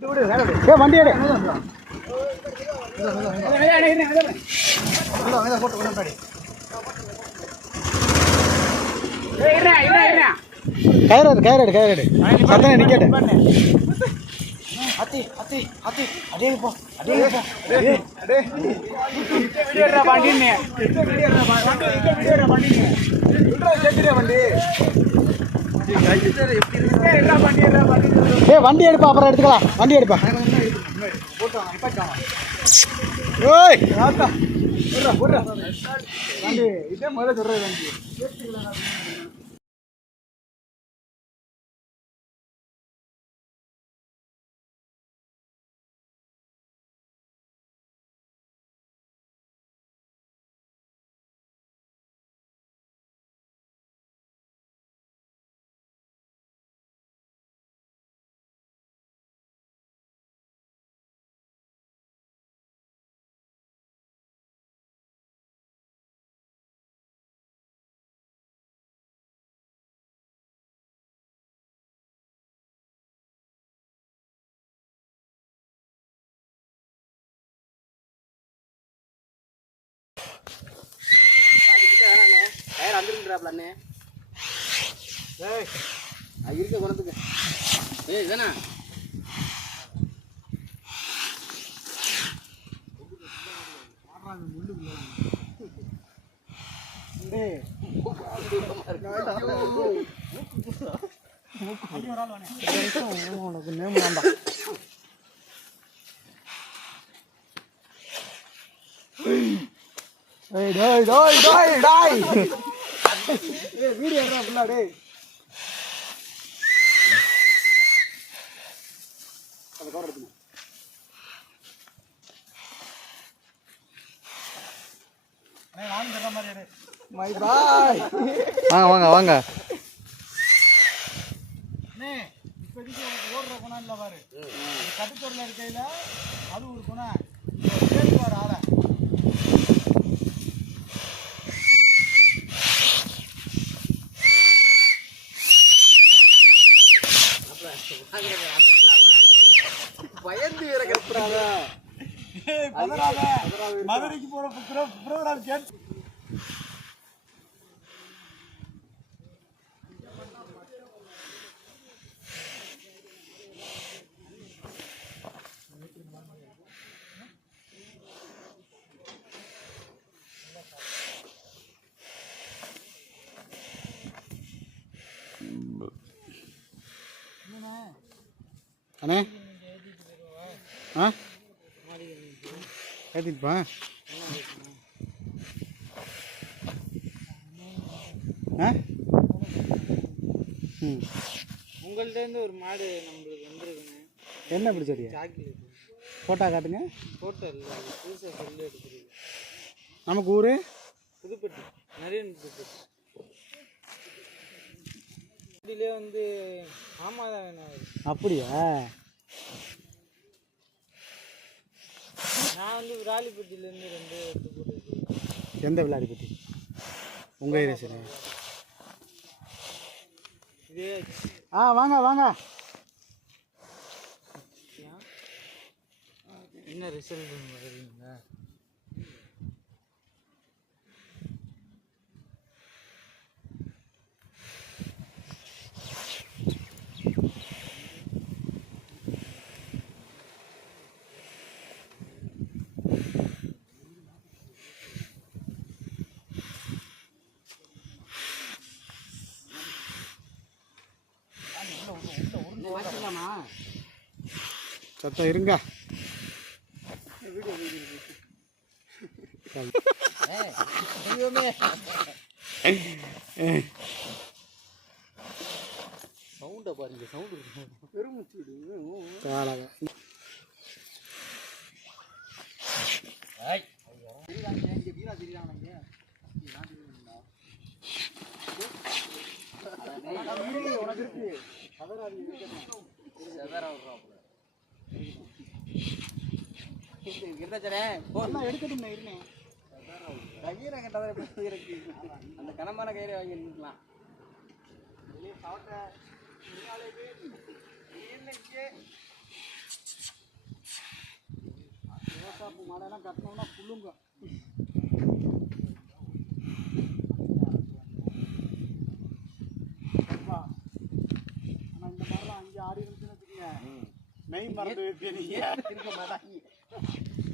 ஏ வண்டி எடு கயிறாடு கயிறாடு கயிறு சத்தனை நிக்கட்டு அத்தி அத்தி அத்தி அடே போ அடே போ ஏ வண்டி எடுப்பா அப்புறம் எடுத்துக்கலாம். வண்டி எடுப்பா. ஓய் இதே முதல்ல சொல்றது வண்டி. அண்ணே அது இருக்க குணத்துக்கு ஏய் இதானா? உனக்கு நேம் வேண்டாம் டேய் டேய் டேய் டேய். வீடியோ எடுறா புள்ள டேய் அந்த கவர் எடுத்துங்க வாங்க வாங்க வாங்க இப்போதைக்கு ஓடுற குணம் இல்லை பாரு. கட்டுச்சொல்ல இருக்கையில் அது ஒரு குணம். ஆளை. பயந்து ஏய், பதறாத. மதுரைக்கு போற ப்ரோக்ராம் கேட்டு அண்ணே. ஆ? ஏற்றிட்டுப்பா ஆ? ம். உங்கள்ட்ட இருந்து ஒரு மாடு நம்மளுக்கு வந்துருக்குங்க என்ன பிடிச்சடியா ஃபோட்டோ காட்டுங்க. போட்டோ இல்லை புதுசாக செல்லு எடுத்துருக்கு. நமக்கு ஊர்? புதுப்பட்டி நிறைய புதுப்பட்டி. வண்டியிலே வந்து ஆமா தான் வேணும். அவரு. அப்படியா? நான் வந்து விராலிப்பட்டியிலேருந்து ரெண்டு எந்த விளையாடிப்பட்டி உங்கள் ஏரியா சரி இதே ஆ வாங்க வாங்க? என்ன ரிசல்ட் வருவீங்களா வச்சுக்கலாமா சத்தம் இருங்க. சவுண்டை பாருங்க சவுண்டு காலாக இருந்தாச்சனே போ இருக்கு அந்த கனமான கயிறை வாங்கி நின்றுக்கலாம் மாடெல்லாம் கட்டினோம்னா புல்லுங்க ஆனால் இந்த மாதிரிலாம் அஞ்சு ஆறு இருந்துச்சுன்னு மெய் மறந்து வைப்பீங்க இருக்க மாட்டாங்க